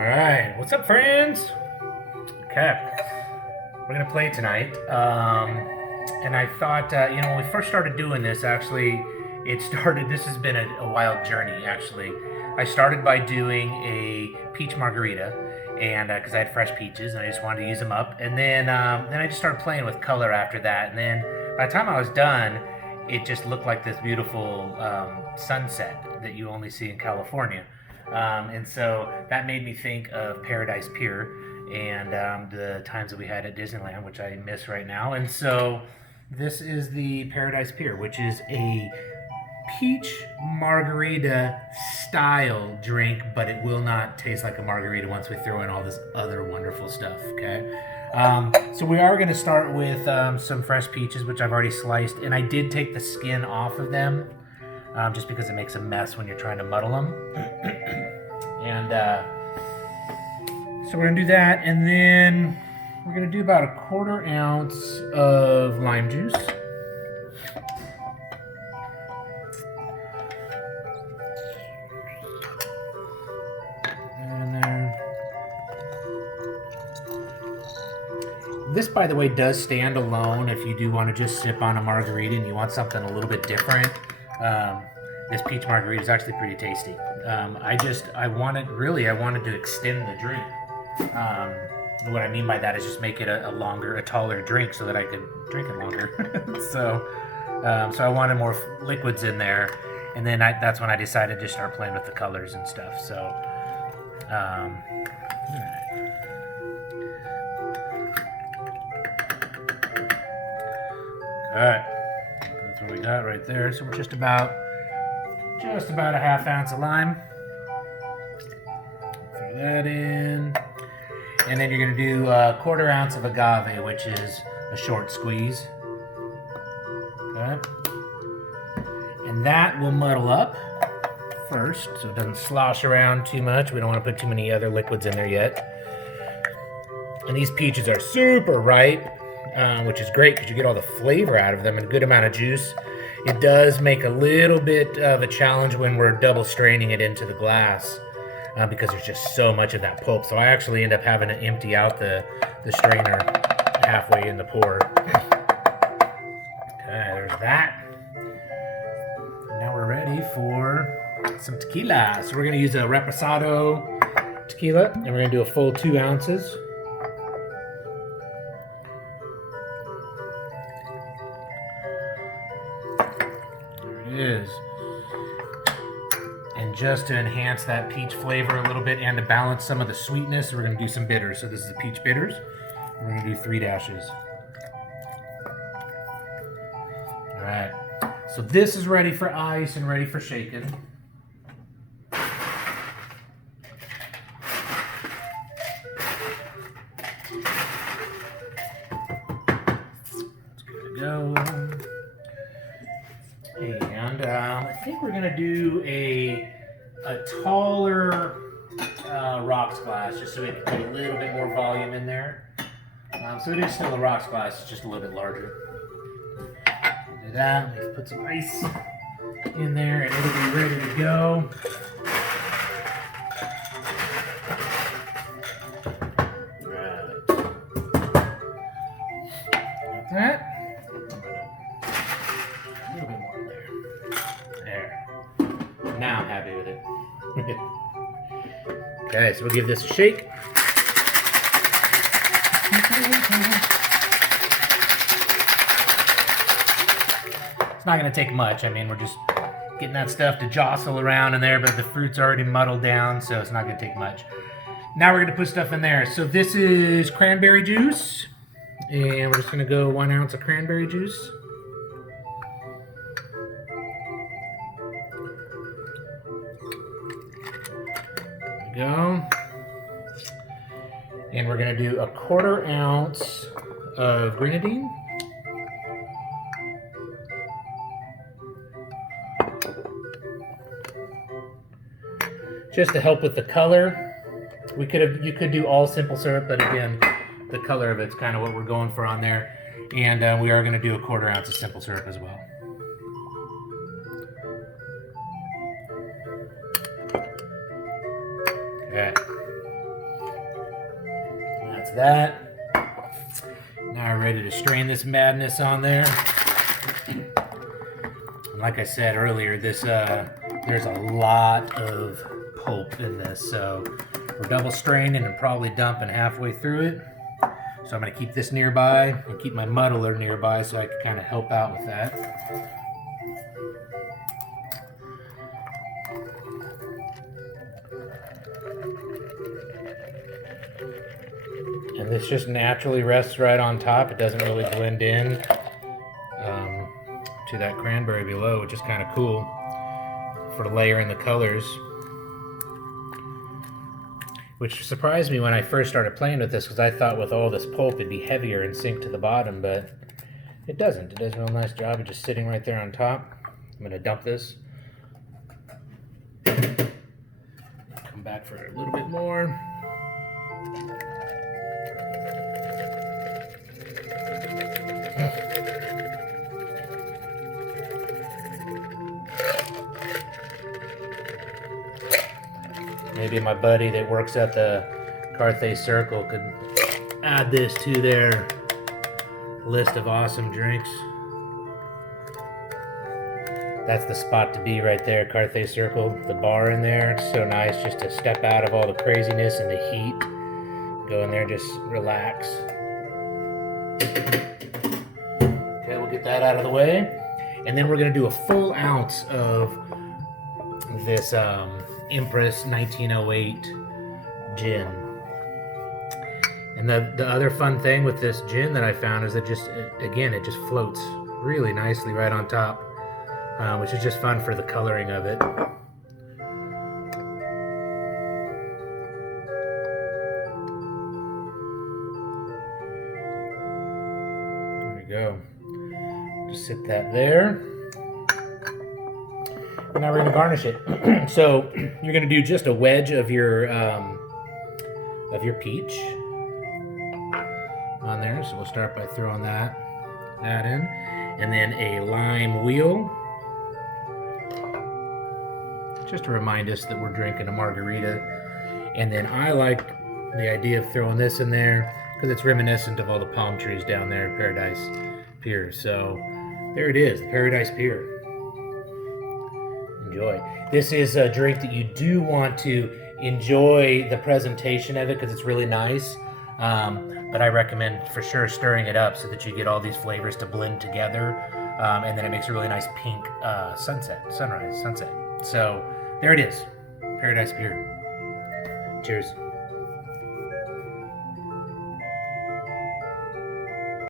Alright, what's up, friends? Okay, we're gonna play tonight. And I thought, when we first started doing this, actually, this has been a wild journey, actually. I started by doing a peach margarita, and because I had fresh peaches and I just wanted to use them up. And then I just started playing with color after that. And then by the time I was done, it just looked like this beautiful sunset that you only see in California. And so that made me think of Paradise Pier and the times that we had at Disneyland, which I miss right now. And so this is the Paradise Pier, which is a peach margarita style drink, but it will not taste like a margarita once we throw in all this other wonderful stuff, okay? So we are going to start with some fresh peaches, which I've already sliced, and I did take the skin off of them, just because it makes a mess when you're trying to muddle them. And so we're going to do that, and then we're going to do about a 1/4 ounce of lime juice. This, by the way, does stand alone if you do want to just sip on a margarita and you want something a little bit different. This peach margarita is actually pretty tasty. I wanted to extend the drink. What I mean by that is just make it a taller drink so that I could drink it longer. So I wanted more liquids in there, and then that's when I decided to start playing with the colors and stuff. So, all right. Alright, that's what we got right there. So we're just about a 1/2 ounce of lime. Throw that in. And then you're going to do a 1/4 ounce of agave, which is a short squeeze. Okay. And that will muddle up first, so it doesn't slosh around too much. We don't want to put too many other liquids in there yet. And these peaches are super ripe. Which is great because you get all the flavor out of them and a good amount of juice. It does make a little bit of a challenge when we're double straining it into the glass because there's just so much of that pulp. So I actually end up having to empty out the strainer halfway in the pour. Okay, there's that. Now we're ready for some tequila. So we're going to use a Repisado Tequila, and we're going to do a full 2 ounces. Is. And just to enhance that peach flavor a little bit and to balance some of the sweetness, we're going to do some bitters. So this is the peach bitters. We're going to do 3 dashes. All right. So this is ready for ice and ready for shaking. It's good to go. And I think we're going to do a taller rocks glass, just so we can put a little bit more volume in there. So it is still a rocks glass, it's just a little bit larger. We'll do that. Let's put some ice in there, and it'll be ready to go. Like that. Now I'm happy with it. Okay, so we'll give this a shake. It's not going to take much. I mean, we're just getting that stuff to jostle around in there, but the fruit's already muddled down, so it's not going to take much. Now we're going to put stuff in there. So this is cranberry juice, and we're just going to go 1 ounce of cranberry juice. Go. And we're going to do a 1/4 ounce of Grenadine. Just to help with the color. You could do all simple syrup, but again, the color of it's kind of what we're going for on there. And we are going to do a 1/4 ounce of simple syrup as well. Okay. That's that. Now we're ready to strain this madness on there. Like I said earlier, this there's a lot of pulp in this, so we're double straining and probably dumping halfway through it. So I'm going to keep this nearby and keep my muddler nearby so I can kind of help out with that. And this just naturally rests right on top. It doesn't really blend in to that cranberry below, which is kind of cool for layering the colors. Which surprised me when I first started playing with this, because I thought with all this pulp it'd be heavier and sink to the bottom, but it doesn't. It does a real nice job of just sitting right there on top. I'm going to dump this. Come back for a little bit more. Maybe my buddy that works at the Carthay Circle could add this to their list of awesome drinks. That's the spot to be right there, Carthay Circle. The bar in there, it's so nice just to step out of all the craziness and the heat. Go in there, just relax. Okay, we'll get that out of the way. And then we're gonna do a full ounce of this Empress 1908 gin. And the other fun thing with this gin that I found is that it just floats really nicely right on top, which is just fun for the coloring of it. There we go. Just sit that there. And now we're going to garnish it. So you're going to do just a wedge of your peach on there. So we'll start by throwing that in, and then a lime wheel, just to remind us that we're drinking a margarita. And then I like the idea of throwing this in there because it's reminiscent of all the palm trees down there at Paradise Pier. So there it is, the Paradise Pier. Enjoy. This is a drink that you do want to enjoy the presentation of it because it's really nice, but I recommend for sure stirring it up so that you get all these flavors to blend together, and then it makes a really nice pink sunset. So there it is, Paradise Pier. Cheers.